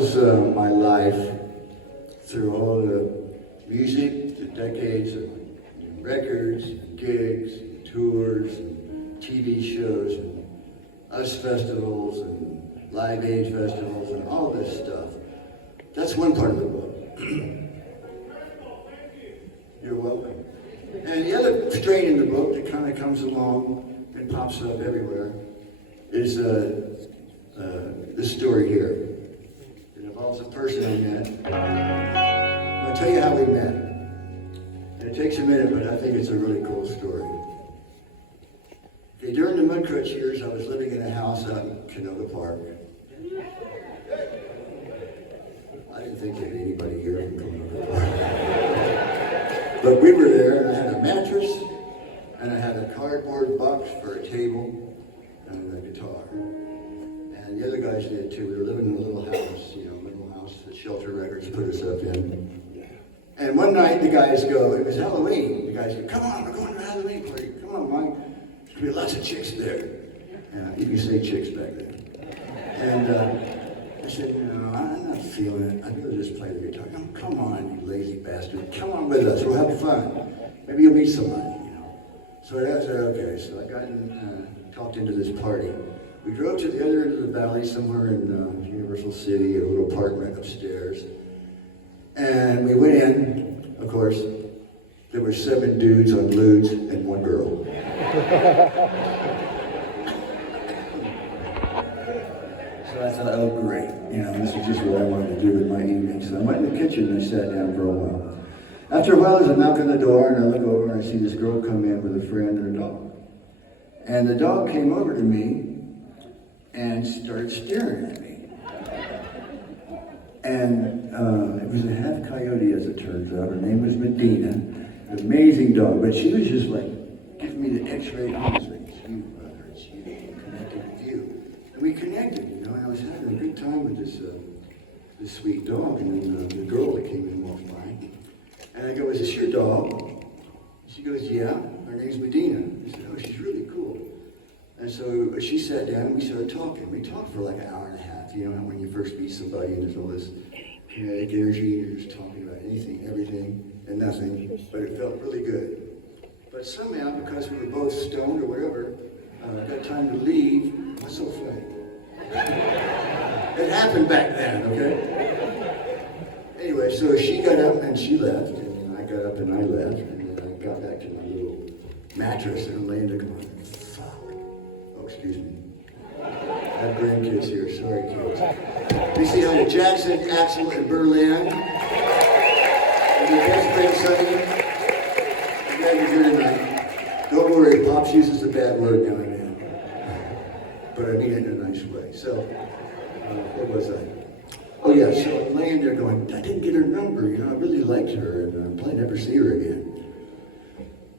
follows my life through all the music, the decades of records, and gigs, and tours, and TV shows, and us festivals, and Live Age festivals, and all this stuff. That's one part of the book. You're welcome. And the other strain in the book that kind of comes along and pops up everywhere is this story here. It involves a person I met. I'll tell you how we met. And it takes a minute, but I think it's a really cool story. Okay, during the Mudcrutch years, I was living in a house out in Canoga Park. I didn't think there'd be anybody here from Canoga Park. But we were there, and I had a mattress, and I had a cardboard box for a table, and a guitar. And the other guys did too. We were living in a little house, little house that Shelter Records put us up in. And one night the guys go, it was Halloween. The guys go, come on, we're going to a Halloween party. Come on, Mike. There's going to be lots of chicks there. You can say chicks back then. And I said, no, I'm not feeling it. I'd rather just play the guitar. No, come on, you lazy bastard. Come on with us. We'll have fun. Maybe you'll meet somebody, So I said, okay. So I got talked into this party. We drove to the other end of the valley, somewhere in Universal City, a little apartment upstairs. And we went in, of course, there were 7 dudes on lewds and 1 girl. So I thought, oh great, this is just what I wanted to do with my evening. So I went in the kitchen and I sat down for a while. After a while, there's a knock on the door, and I look over and I see this girl come in with a friend and a dog. And the dog came over to me and started staring at me. And it was a half coyote, as it turns out. Her name was Medina. An amazing dog, but she was just like giving me the X-ray. I was like, it's you, brother, it's you. I'm connected with you. And we connected, and I was having a good time with this sweet dog. And then the girl that came in walked by, and I go, is this your dog? She goes, yeah. Her name's Medina. I said, oh, she's really cool. And so she sat down and we started talking. We talked for like an hour and a half. When you first meet somebody and there's all this kinetic energy and you're just talking about anything, everything, and nothing, but it felt really good. But somehow, because we were both stoned or whatever, got time to leave. What's so funny? It happened back then, okay? Anyway, so she got up and she left, and I got up and I left, and then I got back to my little mattress and laying there going, excuse me. I have grandkids here, sorry kids. We see how Jackson, Axel, and Berlin. And your best friend Sonny. I'm glad you're here tonight. Don't worry, Pops uses a bad word now and then. But I mean it in a nice way. So, what was I? Oh yeah, so I'm laying there going, I didn't get her number, I really liked her, and I'll probably never see her again.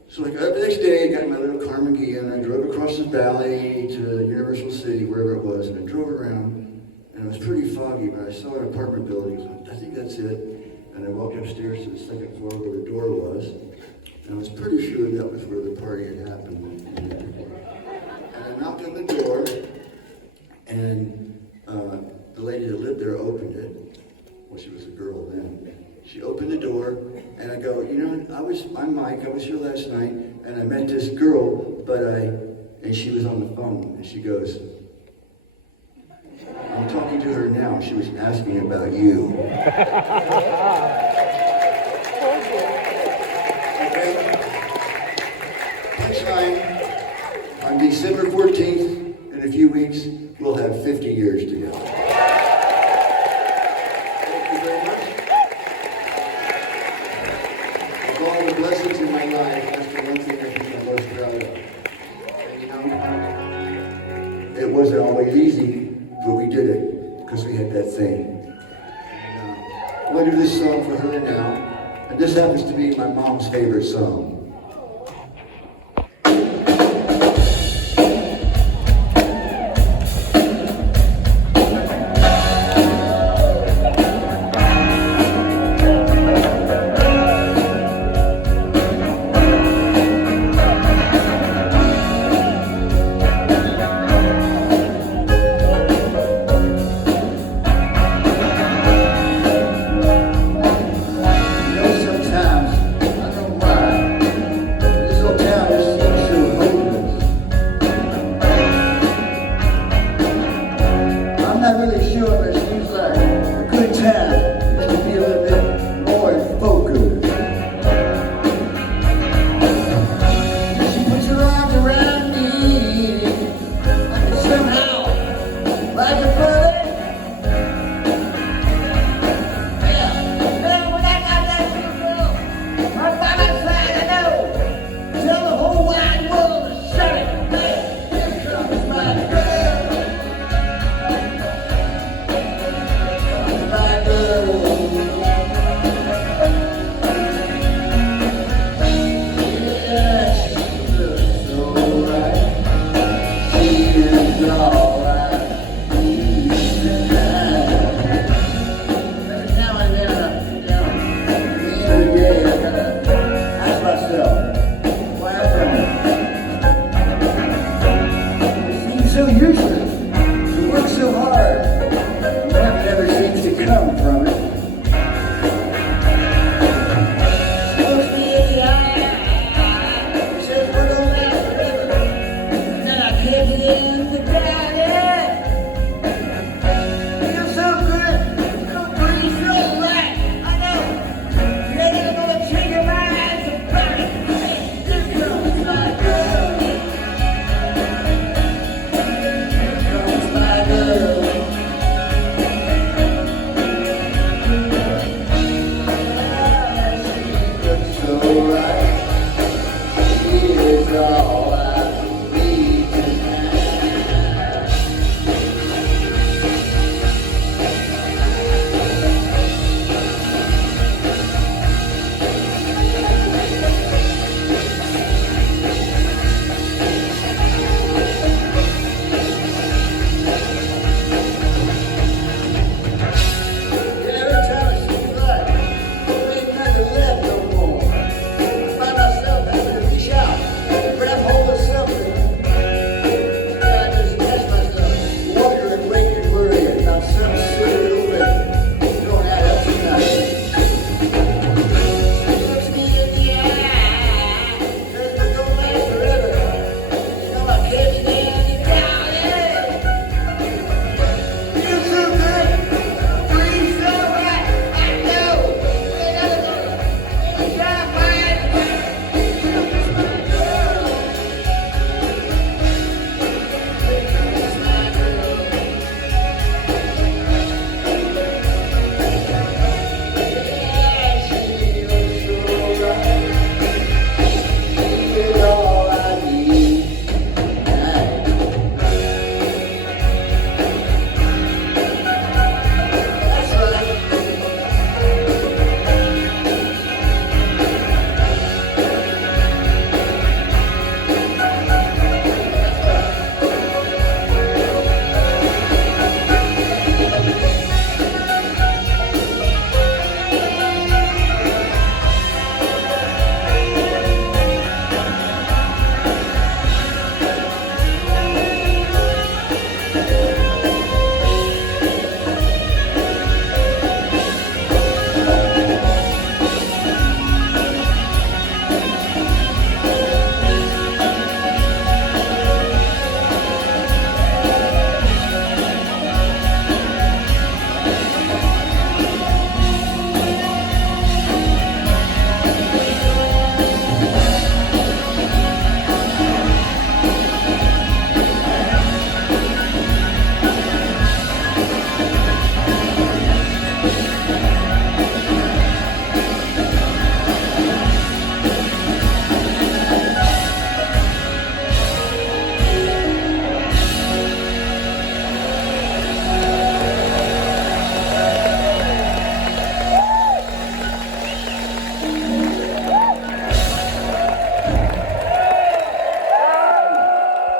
So I got up the next day, I got my little car McGee, and I drove across the valley to Universal City, wherever it was, and I drove around, and it was pretty foggy, but I saw an apartment building, so I think that's it, and I walked upstairs to the second floor where the door was, and I was pretty sure that was where the party had happened. And I knocked on the door, and the lady that lived there opened it. Well, she was a girl then. She opened the door, and I go, I'm Mike, I was here last night, and I met this girl, and she was on the phone, and she goes, I'm talking to her now, she was asking about you. Okay? Punchline, on December 14th, in a few weeks, we'll have 50 years together. All the blessings in my life, that's the one thing I think I'm most proud of. And it wasn't always easy, but we did it because we had that thing. And, I want to do this song for her now, and this happens to be my mom's favorite song.